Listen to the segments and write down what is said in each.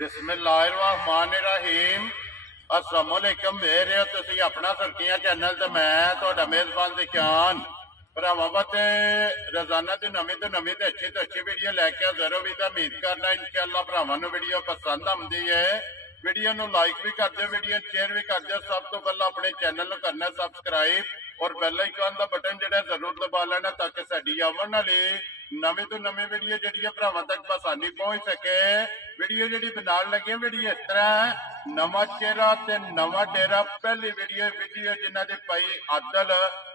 बिस्मिल्लाहिर्रहमानिर्रहीम। अस्सलाम वालेकुम। मेरे हो तुसी अपना सुर्खियां चैनल ते मैं तुहाडा मेजबान ज़िशान भरावां वास्ते रोजाना की नवी तो नवी तो अच्छी वीडियो लैके हाजिर हो। उम्मीद करना इंशाअल्लाह भरावां नूं वीडियो पसंद आउंदी है। वीडियो नूं लाइक भी कर दिओ, वीडियो शेयर भी कर दिओ। सब तो पहला अपने चैनल नूं करना सबसक्राइब और बैल आइकन का बटन जिहड़ा जरूर दबा लेना ताकि साडी आवन वाली नवी तो नवी वीडियो जिहड़ी है भरावां तक आसानी पहुंच सके। वीडियो जिहड़ी बनाउण लगे वीडियो इस तरह नवा चेहरा ते नवा डेरा। पहली वीडियो जिन्हां दे भाई आदल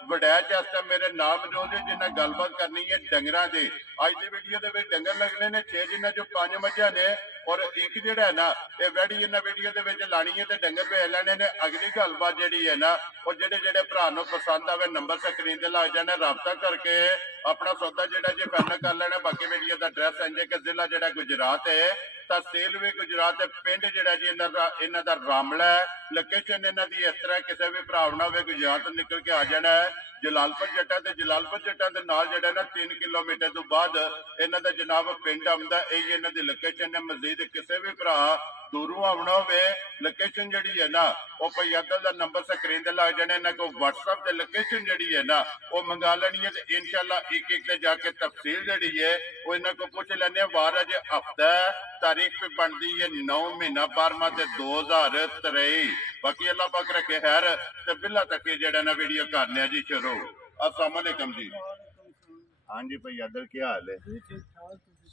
वडैच इस टाइम मेरे नाम मौजूद है जिन्हें गलबात करनी है डंगरां दी। अज की वीडियो दे विच डंगर लगने ने 6 जिन्हां जो 5 मझां ने और एक जिहड़ा है ना ये वैड़ी इन्हां वीडियो दे विच लानी है ते डंगर भेज लेने ने। अगली गलबात जिहड़ी है ना और जिहड़े भरा नूं पसंद आवे नंबर स्क्रीन ते लग जाने, राबता करके अपना सौदा जिहड़ा जी फाइनल कर लेना। बाकी वीडियो का एड्रैस इंज कि जिला जिहड़ा गुजरात है, तहसील भी गुजरात है, पिंड जिहड़ा जी इन्हां दा रामला है। लोकेशन इन्हां दी इस तरह किसी भी भरा ना होवे गुजरात निकल के आ जाना है जलालपुर जट्टा ते जलालपुर जट्टा दे नाल जिहड़ा ना 3 किलोमीटर तो बाद इन्हां दा जनाब पिंड आउंदा। यही इन्हां दी लोकेशन है। मजीद किसी भी भरा दूरों आना होवे लोकेशन जिहड़ी है ना वो भाई अदल दा नंबर स्क्रीन ते लग जाने। इन्हां को व्हाट्सएप ते लोकेशन जिहड़ी है ना वो मंगा लेनी है ते इंशाअल्लाह एक एक ते जाके तफसील जिहड़ी है वो इन्हां को पूछ लैने। वार अज हफ्ता तारीख पे बनती है 9 महीना 12वां ते 2023। बाकी अल्लाह पाक रखे खैर ते बिल्ला तक जेड़ा ना वीडियो करने जी शुरू। अस्सलाम वालेकुम जी। हाँ जी भाई आदल क्या हाल है?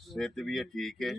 सेहत भी है ठीक है।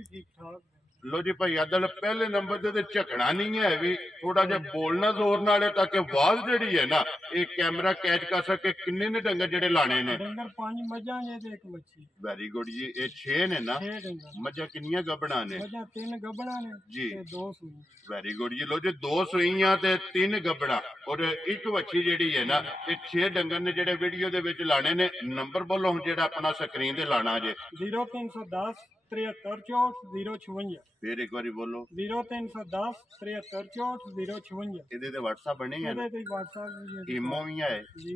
लो जी भाई आदल पहले नंबर ते झकना नहीं है भी थोड़ा जा बोलना जोर नाल ताकि आवाज जिहड़ी है ना एक कैमरा कैच कर सके। किन्ने ने डंगर जेडे लाने ने? डंगर 5 मझां ने ते एक बच्ची। वेरी गुड जी। ये 6 ने ना? 6 डंगर। मझां किन्नियां गबड़ा ने? मझां 3 गबड़ा ने जी ते 2 सूई। वेरी गुड जी। लो जी 2 सूइयां ते 3 गबड़ा और एक बच्ची जिहड़ी है ना ये 6 डंगर ने जेडे वीडियो दे विच लाने ने। नंबर बोलो जेड़ा अपना स्क्रीन ते लाना जे। 0310 73 64 056। फिर एक बारी बोलो 0310 73 64 056। ਇਹਦੇ ਤੇ WhatsApp ਬਣੇ ਹੈ ਇਹਦੇ ਤੇ WhatsApp ਈਮੋ ਵੀ ਹੈ जी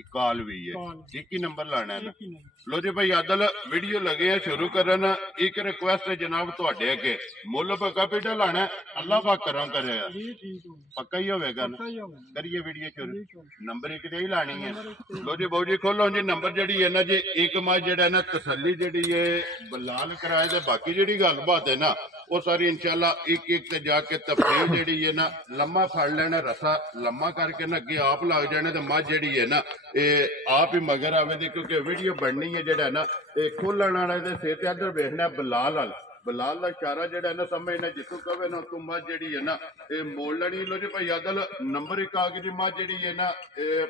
एक कॉल भी है। कॉल एक ही नंबर लाना है ना? एक ही नहीं। लो जी भाई आदल वीडियो लगे हैं शुरू करन। एक रिक्वेस्ट है जनाब ਤੁਹਾਡੇ अगे मुल पक्का पीटा लाना है अल्लाह पाक करम करे जी ठीक हो पक्का ही होगा ना? पक्का ही होगा। करिए वीडियो शुरू। ठीक नंबर एक ते ही लानी है। नंबर एक ते ही। लो जी बाबू जी खोलो जी नंबर जिहड़ी है ना जी एक मां जिहड़ा ना तसल्ली जिहड़ी है बलाल कराए ते बाकी जिहड़ी गलबात है ना वो सारी इंशाल्लाह एक एक ते जाके तफसील जिहड़ी है ना लम्मा फड़ लेना रसा लम्मा करके ना अगे आप लग जाने ते मझ जिहड़ी है ना ये आप ही मगर आवे दी क्योंकि वीडियो बननी है जिहड़ा ना ये खोलण वाले दे सिर ते इधर वेखना बलाल वाल बलाल का इशारा जिहड़ा ना समझना जितों कवे ना तू मझ जिहड़ी है ना ये मोल लड़ी। लो जी भाई आदल नंबर एक आ गई जी मझ जिहड़ी है ना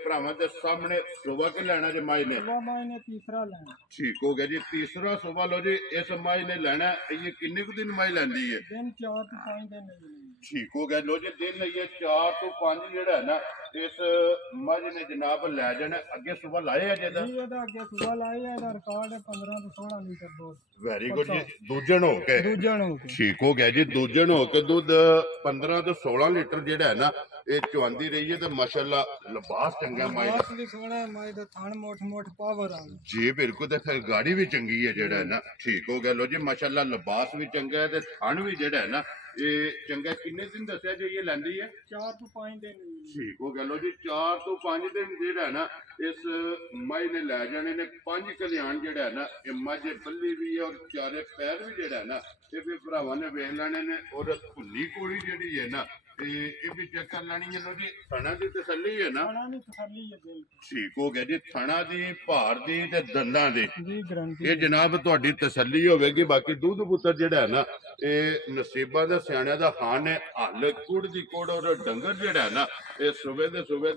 भरावां दे सामने सुबह के लेना जी मझ ने? सुबह माई ने तीसरा लेना। ठीक हो गया जी तीसरा सुबह। लो जी इस मझ ने लेना ये किन्ने कुछ दिन मझ लैंदी है? दिन 4 तो 5 दिन नहीं। ठीक हो गया। लो जी दिन ये 4 तो 5 जेड़ा है ना इस मझ ने जनाब लै जाना। अगे सुबह लाए अजे दा? जी एदा अगे सुबह लाए एदा रिकॉर्ड है 15 तो 16 लीटर दूध। वेरी गुड जी। दूजन हो के दूजन हो के ठीक हो गया जी। दूजन हो के दूध 15 तो 16 लीटर जेड़ा है ना ये चुआंदी रही है तो माशाल्लाह लिबास चंगा माई लिबास भी सोहना है माई दा थान मोट मोट पावर आ जी बिल्कुल। तो फिर गाड़ी भी चंगी है जेड़ा है ना। ठीक हो गया। लो जी माशाल्लाह लिबास भी चंगा है ते थान भी जेड़ा है ना ये चंगा। किन्ने दिन दसिया जो ये लैंदी है? 4 तो 5 दिन। ठीक हो गया। लो जी 4 तो 5 दिन जेड़ा है ना इस मझ ने लै जाने ने। 5 कल्याण जेड़ा है ना ये मझ बल्ली भी है और चारे पैर भी जेड़ा है ना ये भी भरावां ने वेख लेने ने और खुली कोड़ी जेड़ी है ना ये भी चेक कर लेनी है। लो जी थणा दी तसल्ली है ना? खाना नहीं तसल्ली है बिल्कुल। ठीक हो गया जी। थणा दी भार दी ते दंदां दी जी गारंटी ये जनाब तुहाडी तसल्ली होवेगी। बाकी दूध पुत्तर जेड़ा है ना ये नसीबा दा सियाणिया दा खान है। हल कुड़ दी कुड़ और डंगर जेड़ा है ना ये सुबह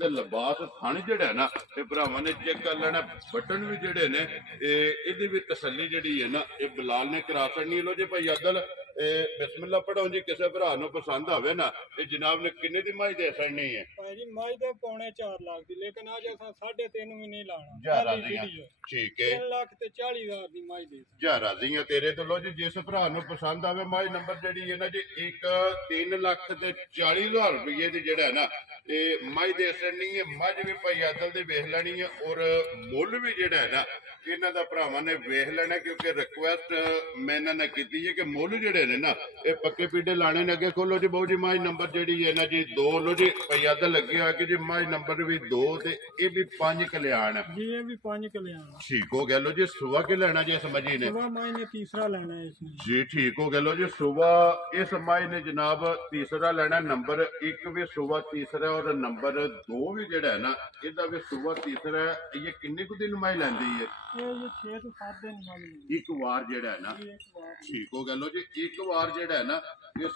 दे लिबास थण जेड़ा है ना ये भरावां ने चेक कर लेना। बटन भी जेड़े ने इहदी भी तसल्ली जेड़ी है ना ये बिलाल ने करा छड़नी। लो जी भाई अदल बिस्मिल्लाह पढ़ो जी। किसी भरा नूं पसंद आवे ना ये जनाब ने किन्ने दी मझ दे छड़नी है? भाई जी मझ दे 4.5 लाख दी लेकिन आज असां 3.5 भी नहीं लाना। ज्यादा दियां ठीक है 3 लाख ते 40 हज़ार दी मझ दे ज्यादा दियां तेरे तो। लो जी जिस भरा नूं पसंद आवे मझ नंबर जेड़ी है ना जी एक 3 लाख ते 40 हज़ार रुपये दी जेड़ा है ना ਤੇ ਮੱਝ ਦੇ ਸੜਨੀ ਹੈ। ਮੱਝ ਵੀ ਭਾਈ ਆਦਲ ਦੀ ਵੇਖ ਲੈਣੀ ਹੈ ਔਰ ਮੁੱਲ ਵੀ ਜਿਹੜਾ ਹੈ ਨਾ ਇਹਨਾਂ ਦਾ ਭਰਾਵਾਂ ਨੇ ਵੇਖ ਲੈਣਾ, ਕਿਉਂਕਿ ਰਿਕੁਐਸਟ ਮੈਂ ਇਹਨਾਂ ਨੇ ਕੀਤੀ ਹੈ ਕਿ ਮੁੱਲ ਜਿਹੜੇ ਨੇ ਨਾ ਇਹ ਪੱਕੇ ਪੀਡੇ ਲਾਣੇ ਨੇ। ਅੱਗੇ ਖੋਲੋ ਜੀ ਬਾਊ ਜੀ ਮੱਝ ਨੰਬਰ ਜਿਹੜੀ ਹੈ ਨਾ ਜੀ 2 ਲੋ ਜੀ, ਭਾਈ ਆਦਲ ਲੱਗੇ ਹੋਇਆ ਕਿ ਜੀ ਮੱਝ ਨੰਬਰ ਵੀ 2 ਤੇ ਇਹ ਵੀ 5 ਕਲਿਆਣ ਜੀ, ਇਹ ਵੀ 5 ਕਲਿਆਣ ਠੀਕ ਹੋ ਗਿਆ। ਲੋ ਜੀ ਸੁਬਾ ਕੇ ਲੈਣਾ ਜੀ ਇਸ ਮੱਝ ਨੇ? ਸੁਬਾ ਮਾਈ ਨੇ ਤੀਸਰਾ ਲੈਣਾ ਹੈ इसने जी ठीक हो गया। लो जी सुबह इस माई ने जनाब तीसरा लेना, नंबर 1 भी सुबह तीसरा और नंबर 2 भी जेड़ा है ना इहदा भी सुबह तीसरा है। ये किन्ने कु दिन माई लैंदी है? ये 6 ਤੋਂ 7 दिन माई एक बार जेड़ा है ना ठीक हो गया। लो जी एक बार जेड़ा है ना इस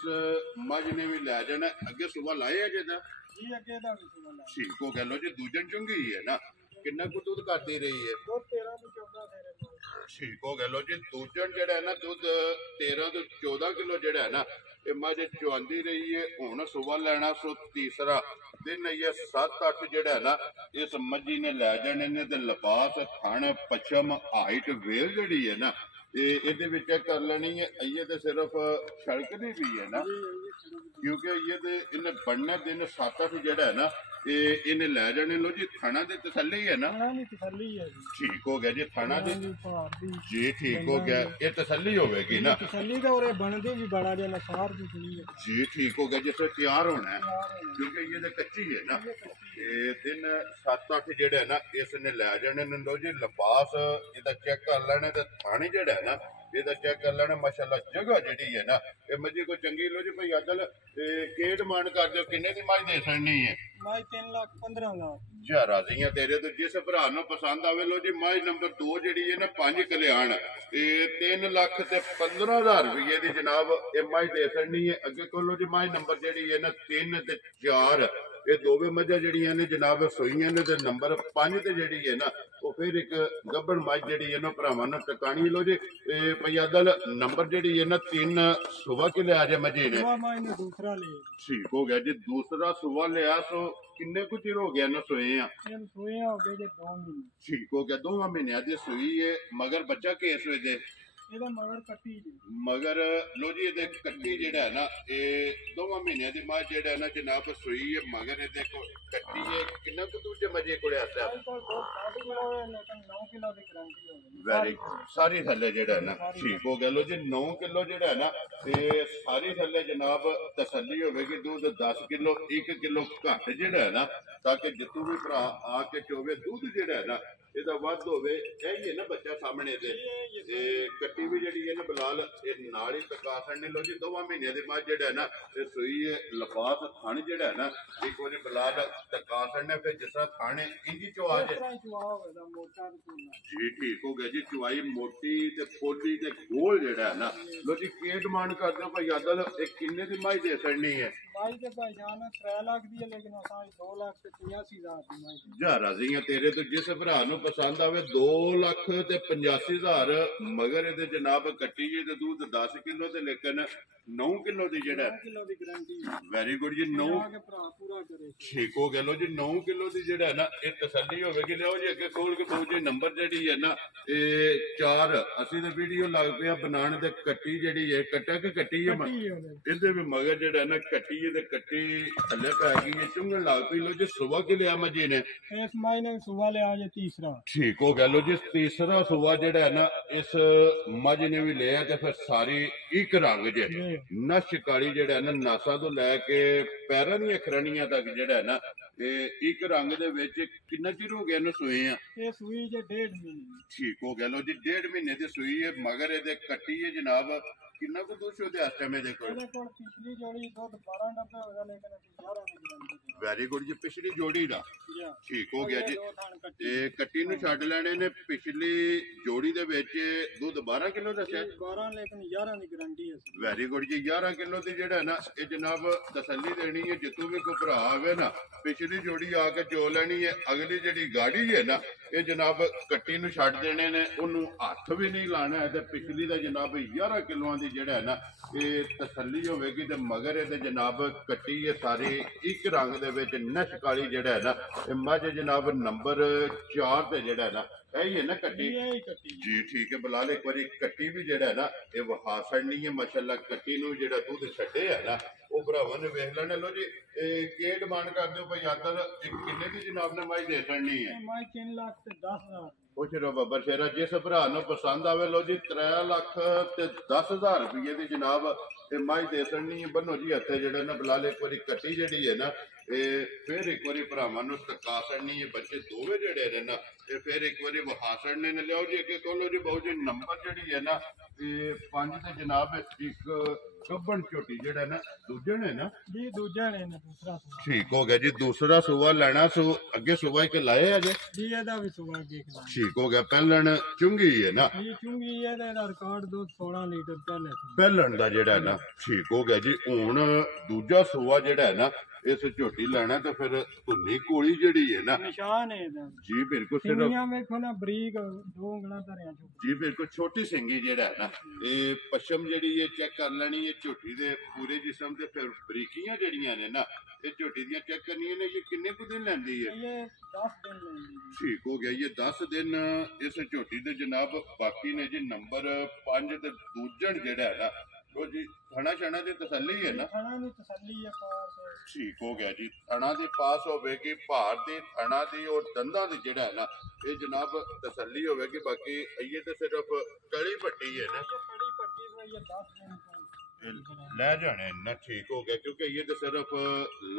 मझ ने भी लै जाना। अगे सुबह लाए है जेदा जी, अगे दा भी सुबह लाया ठीक हो गया। लो जी दूजन चुंगी है ना किन्ना कु दूध करती रही है? दूध 13 ਤੋਂ 14 ਦੇ ਰਹੇ ठीक हो गया। लो जी दूजन जेड़ा है ना दूध 13 ਤੋਂ 14 किलो जेड़ा है ना ये मझ चुआंदी रही है। हुण सुबह लेना सो तीसरा दिन है 7-8 जेड़ा है ना इस मझी ने लै जाने ने ते लिबास थण पछम हाइट वेल जेड़ी है ना ਇਹਦੇ ਵਿੱਚ ਕਰ ਲੈਣੀ ਹੈ। ਇਹ ਤੇ ਸਿਰਫ ਛੜਕਦੀ ਵੀ ਹੈ ਨਾ, ਕਿਉਂਕਿ ਇਹ ਤੇ ਇਹਨੇ ਬਣਨਾ ਦਿਨ 7-8 ਜਿਹੜਾ ਹੈ ਨਾ ਇਹ ਇਹਨੇ ਲੈ ਜਾਣੇ। ਲੋ ਜੀ ਥਾਣਾ ਦੀ ਤਸੱਲੀ ਹੈ ਨਾ? ਤਸੱਲੀ ਹੈ ਜੀ, ਠੀਕ ਹੋ ਗਿਆ ਜੀ। ਥਾਣਾ ਦੀ ਜੀ ਠੀਕ ਹੋ ਗਿਆ, ਇਹ ਤਸੱਲੀ ਹੋਵੇਗੀ ਨਾ? ਤਸੱਲੀ ਦਾ ਔਰ ਬਣਦੀ ਵੀ ਬੜਾ ਜਿਹਾ ਨਸਾਰ ਦੀ ਸੁਣੀ ਹੈ ਜੀ ਠੀਕ ਹੋ ਗਿਆ। ਜਿਸ ਤੋਂ ਤਿਆਰ ਹੋਣਾ ਹੈ ਕਿਉਂਕਿ ਇਹ ਤੇ ਕੱਚੀ ਹੈ ਨਾ। ਇਹ ਦਿਨ 7-8 ਜਿਹੜਾ ਹੈ ਨਾ ਇਸ ਨੇ ਲੈ ਜਾਣੇ ਨੇ। ਲੋ ਜੀ ਲਿਬਾਸ ਇਹਦਾ ਚੈੱਕ ਕਰ ਲੈਣਾ ਤੇ ਥਾਣੇ ਜਿਹੜਾ ਹੈ ਨਾ ਇਹਦਾ ਚੈੱਕ ਕਰ ਲੈਣਾ। ਮਾਸ਼ਾਅੱਲਾ ਜਗ੍ਹਾ ਜਿਹੜੀ ਹੈ ਨਾ ਇਹ ਮੱਝੀ ਕੋ ਚੰਗੀ। ਲੋ ਜੀ ਭਾਈ ਆਦਲ ਕੀ ਡਿਮਾਂਡ ਕਰਦੇ ਹੋ? ਕਿੰਨੇ ਦੀ ਮੱਝ ਦੇ ਛੜਨੀ ਹੈ? ਮੱਝ 3,15,00,000 ਜਾ ਰਾਜ਼ੀਆਂ ਤੇਰੇ ਤੋਂ। ਜਿਸ ਭਰਾ ਨੂੰ ਪਸੰਦ ਆਵੇ ਲੋ ਜੀ ਮੱਝ ਨੰਬਰ 2 ਜਿਹੜੀ ਹੈ ਨਾ 5 ਕਲਿਆਣ ਇਹ 3,15,000 ਰੁਪਏ ਦੀ ਜਨਾਬ ਇਹ ਮੱਝ ਦੇ ਛੜਨੀ ਹੈ। ਅੱਗੇ ਕੋਲੋ ਜੀ ਮੱਝ ਨੰਬਰ ਜਿਹੜੀ ਹੈ ਨਾ 3 ਤੇ 4 ਇਹ ਦੋਵੇਂ ਮੱਝਾਂ ਜਿਹੜੀਆਂ ਨੇ ਜਨਾਬ ਸੋਈਆਂ ਨੇ ਤੇ ਨੰਬਰ 5 ਤੇ ਜਿਹੜੀ ਹੈ ਨਾ ਉਹ ਫਿਰ ਇੱਕ ਗੱਭਣ ਮੱਝ ਜਿਹੜੀ ਹੈ ਨਾ ਭਰਾਵਾਂ ਨੂੰ ਟਿਕਾਣੀ। ਲੋ ਜੀ ਭਾਈ ਆਦਲ ਨੰਬਰ ਜਿਹੜੀ ਹੈ ਨਾ 3 ਸੁਬਹ ਕੇ ਲਿਆ ਜੇ ਮੱਝੀ ਨੇ ਦੂਸਰਾ ਲਿਆ ਠੀਕ ਹੋ ਗਿਆ ਜੀ। ਦੂਸਰਾ ਸੁਬਹ ਲਿਆ ਸੋ ਕਿੰਨੇ ਕੁ ਚਿਰ ਹੋ ਗਿਆ ਨਾ ਸੋਏ ਆ? ਸੋਏ ਹੋ ਗਏ ਜੇ 2 ਮਹੀਨੇ ਠੀਕ ਹੋ ਗਿਆ। 2 ਮਹੀਨਿਆਂ ਦੀ ਸੂਈ ਹੈ। ਮਗਰ ਬੱਚਾ ਕੇਸ ਹੋਏ ਦੇ ਇਹਦਾ ਮਗਰ ਕੱਟੀ ਜੀ ਮਗਰ। ਲੋ ਜੀ ਇਹਦੇ ਕੱਟੀ ਜਿਹੜਾ ਹੈ ਨਾ ਇਹ 2 ਮਹੀਨਿਆਂ ਦੀ ਮੱਝ ਜਿਹੜਾ ਹੈ ਨਾ ਜਨਾਬ ਸੂਈ ਹੈ। ਮਗਰ ਇਹਦੇ ਕੋਲ ਕੱਟੀ ਹੈ। ਕਿੰਨਾ ਕੁ ਦੂਜੇ ਮੱਝੇ ਕੋਲੇ ਆਸਾ? 9 ਕਿਲੋ ਦੀ ਗਰੰਟੀ ਹੋਵੇ ਵੈਰੀ ਸਾਰੀ ਥੱਲੇ ਜਿਹੜਾ ਹੈ ਨਾ ਠੀਕ ਹੋ ਗਿਆ। ਲੋ ਜੀ 9 ਕਿਲੋ ਜਿਹੜਾ ਹੈ ਨਾ ਤੇ ਸਾਰੀ ਥੱਲੇ ਜਨਾਬ ਤਸੱਲੀ ਹੋਵੇਗੀ। ਦੁੱਧ 10 ਕਿਲੋ 1 ਕਿਲੋ ਘੱਟ ਜਿਹੜਾ ਹੈ ਨਾ ਤਾਂ ਕਿ ਜਿੱਤੂ ਵੀ ਭਰਾ ਆ ਕੇ ਚੋਵੇ ਦੁੱਧ ਜਿਹੜਾ ਹੈ ਨਾ ਇਹਦਾ ਵੱਧ ਹੋਵੇ। ਇਹ ਹੀ ਹੈ ਨਾ ਬੱਚਾ ਸਾਹਮਣੇ ਤੇ ਕੱਟੀ ਵੀ ਜਿਹੜੀ ਹੈ ਨਾ ਬਲਾਲ ਇਹ ਨਾਲ ਹੀ ਟਕਾ ਛੱਡਣੀ। ਲੋ ਜੀ 2 ਮਹੀਨਿਆਂ ਦੀ ਮੱਝ ਜਿਹੜਾ ਹੈ ਨਾ ਇਹ ਸੂਈ ਹੈ। ਲਿਬਾਸ ਥਣ ਜਿਹੜਾ ਹੈ ਨਾ ਇੱਕ ਵਾਰੀ ਬਲਾਲ ਟਕਾ ਛੱਡਣੇ ਫਿਰ ਜਿਸ ਤਰ੍ਹਾਂ ਥਾਣੇ ਇੰਜੀ ਚੋ ਆ ਜਾਏ ਜੀ ਠੀਕ ਹੋ ਗਿਆ ਜੀ। ਚੁਆਈ ਮੋਟੀ ਤੇ ਪੋਲੀ ਤੇ ਗੋਲ ਜਿਹੜਾ ਹੈ ਨਾ। ਲੋ ਜੀ ਕੀ ਡਿਮਾਂਡ ਕਰਦੇ ਹੋ ਭਾਈ ਆਦਲ ਇਹ ਕਿੰਨੇ ਦੀ ਮੱਝ ਦੇ ਛੱਡਣੀ ਹੈ? ਮੱਝ ਤੇ ਭਾਈਜਾਨ 3 ਲੱਖ ਦੀ ਹੈ ਲੇਕਿਨ ਅਸਾਂ 2,85,000 ਦੀ ਮੱਝ ਜਾ ਰਾਜ਼ੀਆਂ ਤੇਰੇ ਤੋਂ। ਜਿਸ ਭਰਾ ਨੂੰ ਪਸੰਦ ਆਵੇ 2,85,000 ਮਗਰ ਇਹਦੇ ਜਨਾਬ ਕੱਟੀ ਜੇ ਤੇ ਦੁੱਧ 10 ਕਿਲੋ ਤੇ ਲੇਕਿਨ 9 ਕਿਲੋ ਦੀ ਜਿਹੜਾ 9 ਕਿਲੋ ਦੀ ਗਰੰਟੀ ਵੈਰੀ ਗੁੱਡ ਜੀ। 9 ਭਰਾ ਪੂਰਾ ਕਰੇ ਠੀਕ ਹੋ ਗਿਆ। ਲੋ ਜੀ 9 ਕਿਲੋ ਦੀ ਜਿਹੜਾ ਹੈ ਨਾ ਇਹ ਤਸੱਲੀ ਹੋਵੇਗੀ। ਲਓ ਜੀ ਅੱਗੇ ਖੋਲ ਕੇ ਦੋ ਜੀ ਨੰਬਰ ਜਿਹੜੀ ਹੈ ਨਾ ਇਹ 4 ਅਸੀਂ ਤੇ ਵੀਡੀਓ ਲੱਗ ਪਿਆ ਬਣਾਉਣ ਤੇ ਕੱਟੀ ਜਿਹੜੀ ਹੈ ਕੱਟਾ ਕਿ ਕੱਟੀ ਹੈ ਇਹਦੇ ਵੀ ਮਗਰ ਜਿਹੜਾ ਨਾ ਕੱਟੀ ਤੇ ਕੱਟੀ ਥੱਲੇ ਪੈ ਗਈ ਹੈ ਚੁੰਗਣ ਲੱਗ ਪਈ। ਲੋ ਜੀ ਸੁਬਹ ਕਿ ਲਿਆ ਮੱਝੀ ਨੇ? ਇਸ ਮਾਈ ਨੇ ਸੁਬਹ ਲਿਆ ਜੇ ਤੀਸਰਾ ਠੀਕ ਹੋ ਗਿਆ। ਲੋ ਜੀ ਤੀਸਰਾ ਸੁਬਹ ਜਿਹੜਾ ਹੈ ਨਾ ਇਸ ਮੱਝ ਨੇ ਵੀ ਲਿਆ ਤੇ ਫਿਰ ਸਾਰੀ ਇੱਕ ਰੰਗ ਜੇ ਨਸ਼ ਕਾਲੀ ਜਿਹੜਾ ਨਾ ਨਾਸਾਂ ਤੋਂ ਲੈ ਕੇ ਪੈਰਾਂ ਦੀਆਂ ਖਰਣੀਆਂ ਤੱਕ ਜਿਹੜਾ ਹੈ ਨਾ ਇਹ ਇੱਕ ਰੰਗ ਦੇ ਵਿੱਚ ਕਿੰਨਾ ਚਿਰ ਹੋ ਗਿਆ ਇਹਨੂੰ ਸੂਏ ਆ? ਇਹ ਸੂਈ ਜੇ 1.5 ਮਹੀਨੇ ਠੀਕ ਹੋ ਗਿਆ। ਲੋ ਜੀ 1.5 ਮਹੀਨੇ ਦੀ ਸੂਈ ਹੈ। ਮਗਰ ਇਹਦੇ ਕੱਟੀ ਹੈ ਜਨਾਬ ਕਿੰਨਾ ਕੁ ਦੁੱਧ ਉਹਦੇ ਇਸ ਟਾਈਮ ਇਹਦੇ ਕੋਲ? ਪਿਛਲੀ ਜੋੜੀ ਦੁੱਧ 12 ਡੱਬੇ ਹੋਇਆ ਲੇਕਿਨ 11 ਦੀ ਗਰੰਟੀ। ਵੈਰੀ ਗੁੱਡ ਜੀ। ਪਿਛਲੀ ਜੋੜੀ ਦਾ ਠੀਕ ਹੋ ਗਿਆ ਜੀ। ਇਹ ਕੱਟੀ ਨੂੰ ਛੱਡ ਲੈਣੇ ਨੇ। ਪਿਛਲੀ ਜੋੜੀ ਦੇ ਵਿੱਚ ਦੁੱਧ 12 ਕਿਲੋ ਦੱਸਿਆ? 12 ਲੇਕਿਨ 11 ਦੀ ਗਰੰਟੀ ਹੈ। ਵੈਰੀ ਗੁੱਡ ਜੀ। 11 ਕਿਲੋ ਦੀ ਜਿਹੜਾ ਨਾ ਇਹ ਜਨਾਬ ਤਸੱਲੀ ਦੇਣੀ ਹੈ। ਜਿੱਤੋਂ ਵੀ ਕੋਈ ਭਰਾ ਆਵੇ ਨਾ ਪਿਛਲੀ ਜੋੜੀ ਆ ਕੇ ਚੋ ਲੈਣੀ ਹੈ। ਅਗਲੀ ਜਿਹੜੀ ਗਾੜੀ ਹੈ ਨਾ ਇਹ ਜਨਾਬ ਕੱਟੀ ਨੂੰ ਛੱਡ ਦੇਣੇ ਨੇ। ਉਹਨੂੰ ਹੱਥ ਵੀ ਨਹੀਂ ਲਾਣਾ ਹੈ ਤੇ ਪਿਛਲੀ ਦਾ ਜਨਾਬ 11 ਕਿਲੋਆਂ ਦੀ ਜਿਹੜਾ ਹੈ ਨਾ ਇਹ ਤਸੱਲੀ ਹੋਵੇਗੀ ਤੇ ਮਗਰ ਇਹਦੇ ਜਨਾਬ ਕੱਟੀ ਇਹ ਸਾਰੀ ਇੱਕ ਰੰਗ ਦੇ ਵਿੱਚ ਨਸ਼ ਕਾਲੀ ਜਿਹੜਾ ਹੈ ਨਾ ਇਹ ਮੱਝ ਜਨਾਬ ਨੰਬਰ 4 ਤੇ ਜਿਹੜਾ ਹੈ ਨਾ ਇਹ ਹੈ ਨਾ ਕੱਟੀ ਜੀ ਠੀਕ ਹੈ ਬਲਾਲ ਇੱਕ ਵਾਰੀ ਕੱਟੀ ਵੀ ਜਿਹੜਾ ਹੈ ਨਾ ਇਹ ਵਹਾ ਛੜਨੀ ਹੈ ਮਾਸ਼ਾਅੱਲਾ ਕੱਟੀ ਨੂੰ ਜਿਹੜਾ ਦੁੱਧ ਛੱਡੇ ਹੈ ਨਾ ਉਹ ਭਰਾਵਾਂ ਨੇ ਵੇਖ ਲੈਣੇ ਲੋ ਜੀ ਇਹ ਕੀ ਡਿਮਾਂਡ ਕਰਦੇ ਹੋ ਭਾਈ ਆਦਰ ਕਿੰਨੇ ਦੀ ਜਨਾਬ ਨੇ ਮਾਈ ਦੇ ਛੜਨੀ ਹੈ ਮੈਂ 3 ਲੱਖ ਤੇ 10,000 ਪੁੱਛ ਰੋ ਬੱਬਰ ਸ਼ੇਰਾ ਜਿਸ ਭਰਾ ਨੂੰ ਪਸੰਦ ਆਵੇ ਲੋ ਜੀ 3 ਲੱਖ ਤੇ 10,000 ਰੁਪਏ ਦੀ ਜਨਾਬ ਤੇ ਮਾਈ ਦੇ ਛੜਨੀ ਹੈ ਬੰਨੋ ਜੀ ਹੱਥੇ ਜਿਹੜਾ ਨਾ ਬਲਾਲ ਇੱਕ ਵਾਰੀ ਕੱਟੀ ਜਿਹੜੀ ਹੈ ਨਾ ਇਹ ਫਿਰ ਇੱਕ ਵਾਰੀ ਭਰਾਵਾਂ ਨੂੰ ਤਕਾ ਛੜਨੀ ਹੈ ਬੱਚੇ ਦੋਵੇਂ ਜਿਹੜੇ ਨੇ ਨਾ ਇਹ ਫਿਰ ਇੱਕ ਵਾਰੀ ਵਹਾ ਛੜਨੇ ਨੇ ਲਿਆਓ ਜੀ ਅੱਗੇ ਕੋਲੋ ਜੀ ਬਹੁਤ ਜੀ ਨੰਬਰ ਜਿਹੜੀ ਹੈ ਨਾ ਇਹ 5 ਤੇ ਜਨਾਬ ਇੱਕ ਗੱਬਣ ਝੋਟੀ ਜਿਹੜਾ ਨਾ ਦੂਜੇ ਨੇ ਨਾ ਜੀ ਦੂਜਾ ਨੇ ਦੂਸਰਾ ਸੂਆ ਠੀਕ ਹੋ ਗਿਆ ਜੀ ਦੂਸਰਾ ਸੂਆ ਲੈਣਾ ਸੂ ਅੱਗੇ ਸੂਆ ਇੱਕ ਲਾਏ ਆ ਜੀ ਇਹਦਾ ਵੀ ਸੂਆ ਦੇਖ ਲਾ ਠੀਕ ਹੋ ਗਿਆ ਪਹਿਲਣ ਚੁੰਗੀ ਹੈ ਨਾ ਜੀ ਚੁੰਗੀ ਇਹਦਾ ਰਿਕਾਰਡ ਦੁੱਧ 16 ਲੀਟਰ ਪਹਿਲੇ ਪਹਿਲਣ ਦਾ ਜਿਹੜਾ ਨਾ ਠੀਕ ਹੋ ਗਿਆ ਜੀ ਹੁਣ ਦੂਜਾ ਸੂਆ ਜਿਹੜਾ ਹੈ ਨਾ ਇਸ ਝੋਟੀ ਲੈਣਾ ਤੇ ਫਿਰ ਧੁੰਨੀ ਕੋਲੀ ਜਿਹੜੀ ਹੈ ਨਾ ਨਿਸ਼ਾਨ ਹੈ ਇਹਦਾ ਜੀ ਬਿਲਕੁਲ ਸਿੰਗੀਆਂ ਵੇਖੋ ਨਾ ਬਰੀਕ ਦੋ ਉਂਗਲਾਂ ਧਰਿਆ ਜੀ ਬਿਲਕੁਲ ਛੋਟੀ ਸਿੰਗੀ ਜਿਹੜਾ ਹੈ ਨਾ ਇਹ ਪਸ਼ਮ ਜਿਹੜੀ ਇਹ ਚੈੱਕ ਕਰ ਲੈਣੀ ਹੈ ਝੋਟੀ ਦੇ ਪੂਰੇ ਜਿਸਮ ਤੇ ਫਿਰ ਬਰੀਕੀਆਂ ਜਿਹੜੀਆਂ ਨੇ ਨਾ ਇਹ ਝੋਟੀ ਦੀਆਂ ਚੈੱਕ ਕਰਨੀਆਂ ਨੇ ਇਹ ਕਿੰਨੇ ਕੁ ਦਿਨ ਲੈਂਦੀ ਹੈ ਇਹ 10 ਦਿਨ ਲੈਂਦੀ ਹੈ ਠੀਕ ਹੋ ਗਿਆ ਇਹ 10 ਦਿਨ ਇਸ ਝੋਟੀ ਦੇ ਜਨਾਬ ਬਾਕੀ ਨੇ ਜੀ ਨੰਬਰ 5 ਤੇ ਦੂਜਣ ਜਿਹੜਾ ਹੈ ਨਾ ਉਹ ਜੀ ਥਣਾ ਛਣਾ ਦੀ ਤਸੱਲੀ ਹੈ ਨਾ ਥਣਾ ਦੀ ਤਸੱਲੀ ਹੈ ਪਾਸ ਠੀਕ ਹੋ ਗਿਆ ਜੀ ਥਣਾ ਦੀ ਪਾਸ ਹੋਵੇਗੀ ਭਾਰ ਦੀ ਥਣਾ ਦੀ ਔਰ ਦੰਦਾਂ ਦੀ ਜਿਹੜਾ ਹੈ ਨਾ ਇਹ ਜਨਾਬ ਤਸੱਲੀ ਹੋਵੇਗੀ ਬਾਕੀ ਇਹ ਤੇ ਸਿਰਫ ਕੜੀ ਪੱਟੀ ਹੈ ਨਾ ਕੜੀ ਪੱਟੀ ਦਾ ਇਹ 10 ਦਿਨ ਲੈ ਜਾਣੇ ਨਾ ਠੀਕ ਹੋ ਗਿਆ ਕਿਉਂਕਿ ਇਹ ਤੇ ਸਿਰਫ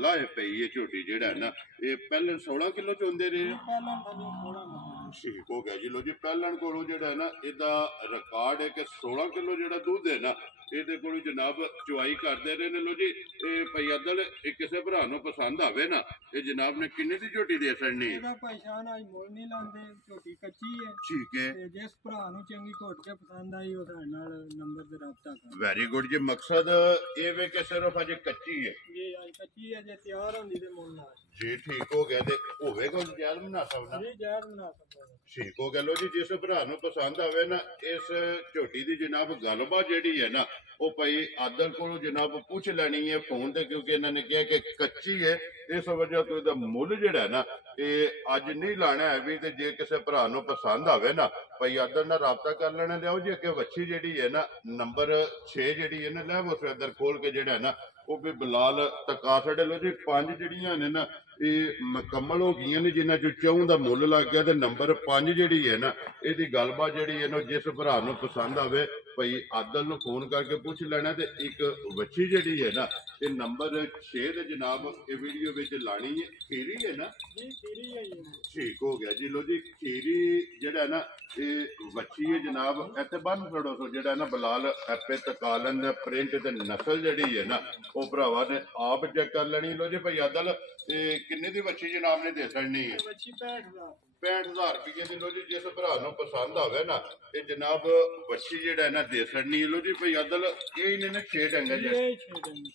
ਲਾਏ ਪਈ ਹੈ ਝੋਟੀ ਜਿਹੜਾ ਹੈ ਨਾ ਇਹ ਪਹਿਲਾਂ 16 ਕਿਲੋ ਚ ਹੁੰਦੇ ਰਹੇ ਪਹਿਲਾਂ ਤਾਂ ਥੋੜਾ ਠੀਕ ਹੋ ਗਿਆ ਜੀ ਲੋ ਜੀ ਪਹਿਲਣ ਕੋਲੋਂ ਜਿਹੜਾ ਹੈ ਨਾ ਇਹਦਾ ਰਿਕਾਰਡ ਹੈ ਕਿ 16 ਕਿਲੋ ਜਿਹੜਾ ਦੁੱਧ ਹੈ ਨਾ ਇਹਦੇ ਕੋਲੋਂ ਜਨਾਬ ਚੁਆਈ ਕਰਦੇ ਰਹੇ ਨੇ ਲੋ ਜੀ ਇਹ ਭਾਈ ਅਦਲ ਇਹ ਕਿਸੇ ਭਰਾ ਨੂੰ ਪਸੰਦ ਆਵੇ ਨਾ ਇਹ ਜਨਾਬ ਨੇ ਕਿੰਨੇ ਦੀ ਝੋਟੀ ਦੇ ਛੜਨੀ ਹੈ ਇਹਦਾ ਪਛਾਣ ਆਈ ਮੁੱਲ ਨਹੀਂ ਲਾਉਂਦੇ ਝੋਟੀ ਕੱਚੀ ਹੈ ਠੀਕ ਹੈ ਤੇ ਜਿਸ ਭਰਾ ਨੂੰ ਚੰਗੀ ਘੁੱਟ ਕੇ ਪਸੰਦ ਆਈ ਉਹ ਸਾਡੇ ਨਾਲ ਨੰਬਰ ਤੇ ਰਾਬਤਾ ਕਰ ਵੈਰੀ ਗੁੱਡ ਜੀ ਮਕਸਦ ਇਹ ਵੇ ਕਿ ਸਿਰਫ ਅਜੇ ਕੱਚੀ ਹੈ ਜੀ ਅੱਜ ਕੱਚੀ ਹੈ ਜੇ ਤਿਆਰ ਹੁੰਦੀ ਤੇ ਮੁੱਲ ਨਾਲ ਜੀ ਠੀਕ ਹੋ ਗਿਆ ਤੇ ਹੋਵੇਗਾ ਜਾਇਜ਼ ਮੁਨਾਸਬ ਨਾ ਜੀ ਜਾਇਜ਼ ਮੁਨਾਸਬ ਠੀਕ ਹੋ ਗਿਆ ਲੋ ਜੀ ਜਿਸ ਭਰਾ ਨੂੰ ਪਸੰਦ ਆਵੇ ਨਾ ਇਸ ਝੋਟੀ ਦੀ ਜਨਾਬ ਗੱਲਬਾਤ ਜਿਹੜੀ ਹੈ ਨਾ ਉਹ ਭਾਈ ਆਦਲ ਕੋਲੋਂ ਜਨਾਬ ਪੁੱਛ ਲੈਣੀ ਹੈ ਫੋਨ ਤੇ ਕਿਉਂਕਿ ਇਹਨਾਂ ਨੇ ਕਿਹਾ ਕਿ ਕੱਚੀ ਹੈ ਇਸ ਵਜ੍ਹਾ ਤੋਂ ਇਹਦਾ ਮੁੱਲ ਜਿਹੜਾ ਨਾ ਇਹ ਅੱਜ ਨਹੀਂ ਲਾਣਾ ਹੈ ਵੀ ਤੇ ਜੇ ਕਿਸੇ ਭਰਾ ਨੂੰ ਪਸੰਦ ਆਵੇ ਨਾ ਭਾਈ ਆਦਲ ਨਾਲ ਰਾਬਤਾ ਕਰ ਲੈਣਾ ਲਿਆਓ ਜੀ ਅੱਗੇ ਵੱਛੀ ਜਿਹੜੀ ਹੈ ਨਾ ਨੰਬਰ 6 ਜਿਹੜੀ ਹੈ ਨਾ ਲੈ ਉਸ ਅੰਦਰ ਖੋਲ ਕੇ ਜਿਹੜਾ ਨਾ ਉਹ ਵੀ ਬਲਾਲ ਤਕਾ ਛੱਡੇ ਲੋ ਜੀ 5 ਜਿਹੜੀਆਂ ਨੇ ਨਾ ਇਹ ਮੁਕੰਮਲ ਹੋ ਗਈਆਂ ਨੇ ਜਿਨ੍ਹਾਂ ਚੋਂ 4 ਦਾ ਮੁੱਲ ਲੱਗ ਗਿਆ ਤੇ ਨੰਬਰ 5 ਜਿਹੜੀ ਹੈ ਨਾ ਇਹਦੀ ਗੱਲਬਾਤ ਜਿਹੜੀ ਹੈ ਨਾ ਜਿਸ ਭਰਾ ਨੂੰ ਪਸੰਦ ਆਵੇ ਭਾਈ ਆਦਲ ਨੂੰ ਫੋਨ ਕਰਕੇ ਪੁੱਛ ਲੈਣਾ ਤੇ ਇੱਕ ਵੱਛੀ ਜਿਹੜੀ ਹੈ ਨਾ ਇਹ ਨੰਬਰ 6 ਦੇ ਜਨਾਬ ਇਹ ਵੀਡੀਓ ਵਿੱਚ ਲਾਣੀ ਹੈ ਖੀਰੀ ਹੈ ਨਾ ਜੀ ਖੀਰੀ ਹੈ ਠੀਕ ਹੋ ਗਿਆ ਜੀ ਲੋ ਜੀ ਖੀਰੀ ਜਿਹੜਾ ਨਾ ਇਹ ਵੱਛੀ ਹੈ ਜਨਾਬ ਇੱਥੇ ਬੰਨ ਛੋੜੋ ਸੋ ਜਿਹੜਾ ਨਾ ਬਲਾਲ ਐਪੇ ਤਕਾਲਨ ਦਾ ਪ੍ਰਿੰਟ ਤੇ ਨਸਲ ਜਿਹੜੀ ਹੈ ਨਾ ਉਹ ਭਰਾਵਾ ਨੇ ਆਪ ਚੈੱਕ ਕਰ ਲੈਣੀ ਲੋ ਜੀ ਭਾਈ ਆਦਲ ਇਹ ਕਿੰਨੇ ਦੀ ਵੱਛੀ ਜਨਾਬ ਨੇ ਦੇ ਛੜਨੀ ਹੈ ਵੱਛੀ 65000 65,000 ਰੁਪਏ ਦੀ ਲੋ ਜੀ ਜਿਸ ਭਰਾ ਨੂੰ ਪਸੰਦ ਆਵੇ ਨਾ ਇਹ ਜਨਾਬ ਵੱਛੀ ਜਿਹੜਾ ਨਾ ਦੇ ਛੜਨੀ ਲੋ ਜੀ ਭਾਈ ਆਦਲ ਇਹ ਇਹਨੇ ਨੇ 6 ਡੰਗੇ ਜੇ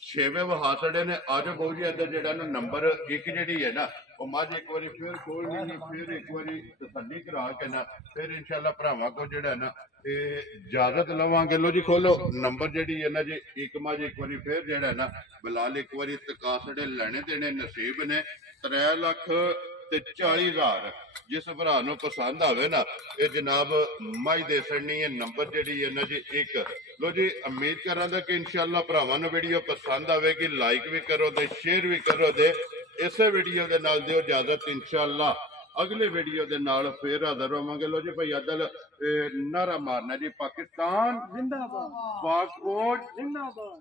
6ਵੇਂ ਵਹਾਸੜੇ ਨੇ ਅੱਜ ਬਹੁ ਜੀ ਇੱਧਰ ਜਿਹੜਾ ਨਾ ਨੰਬਰ 1 ਜਿਹੜੀ ਹੈ ਨਾ ਉਹ ਮੱਝ ਇੱਕ ਵਾਰੀ ਫਿਰ ਖੋਲ ਲੈਣੀ ਫਿਰ ਇੱਕ ਵਾਰੀ ਤਸੱਲੀ ਕਰਾ ਕੇ ਨਾ ਫਿਰ ਇਨਸ਼ਾਅੱਲਾ ਭਰਾਵਾਂ ਕੋ ਜਿਹੜਾ ਨਾ ਇਹ ਇਜਾਜ਼ਤ ਲਵਾਂਗੇ ਲੋ ਜੀ ਖੋਲੋ ਨੰਬਰ ਜਿਹੜੀ ਹੈ ਨਾ ਜੀ ਇੱਕ ਮੱਝ ਇੱਕ ਵਾਰੀ ਫਿਰ ਜਿਹੜਾ ਨਾ ਬਲਾਲ ਇੱਕ ਵਾਰੀ ਤਕਾਸੜੇ ਲੈਣੇ ਦੇਣੇ ਨਸੀਬ ਨੇ 3 ਲੱਖ ਤੇ 40,000 ਜਿਸ ਭਰਾ ਨੂੰ ਪਸੰਦ ਆਵੇ ਨਾ ਇਹ ਜਨਾਬ ਮਾਈ ਦੇ ਛੜਨੀ ਹੈ ਨੰਬਰ ਜਿਹੜੀ ਹੈ ਨਾ ਜੀ 1 ਲੋ ਜੀ ਉਮੀਦ ਕਰਾਂਗਾ ਕਿ ਇਨਸ਼ਾਅੱਲਾ ਭਰਾਵਾਂ ਨੂੰ ਵੀਡੀਓ ਪਸੰਦ ਆਵੇਗੀ ਲਾਈਕ ਵੀ ਕਰੋ ਤੇ ਸ਼ੇਅਰ ਵੀ ਕਰੋ ਤੇ ਇਸੇ ਵੀਡੀਓ ਦੇ ਨਾਲ ਦਿਓ ਇਜਾਜ਼ਤ ਇਨਸ਼ਾਅੱਲਾ ਅਗਲੇ ਵੀਡੀਓ ਦੇ ਨਾਲ ਫੇਰ ਹਾਜ਼ਰ ਹੋਵਾਂਗੇ ਲੋ ਜੀ ਭਾਈ ਆਦਲ ਨਾਰਾ ਮਾਰਨਾ ਜੀ ਪਾਕਿਸਤਾਨ ਜ਼ਿੰਦਾਬਾਦ ਪਾਕ ਕੋਟ ਜ਼ਿੰਦਾਬਾਦ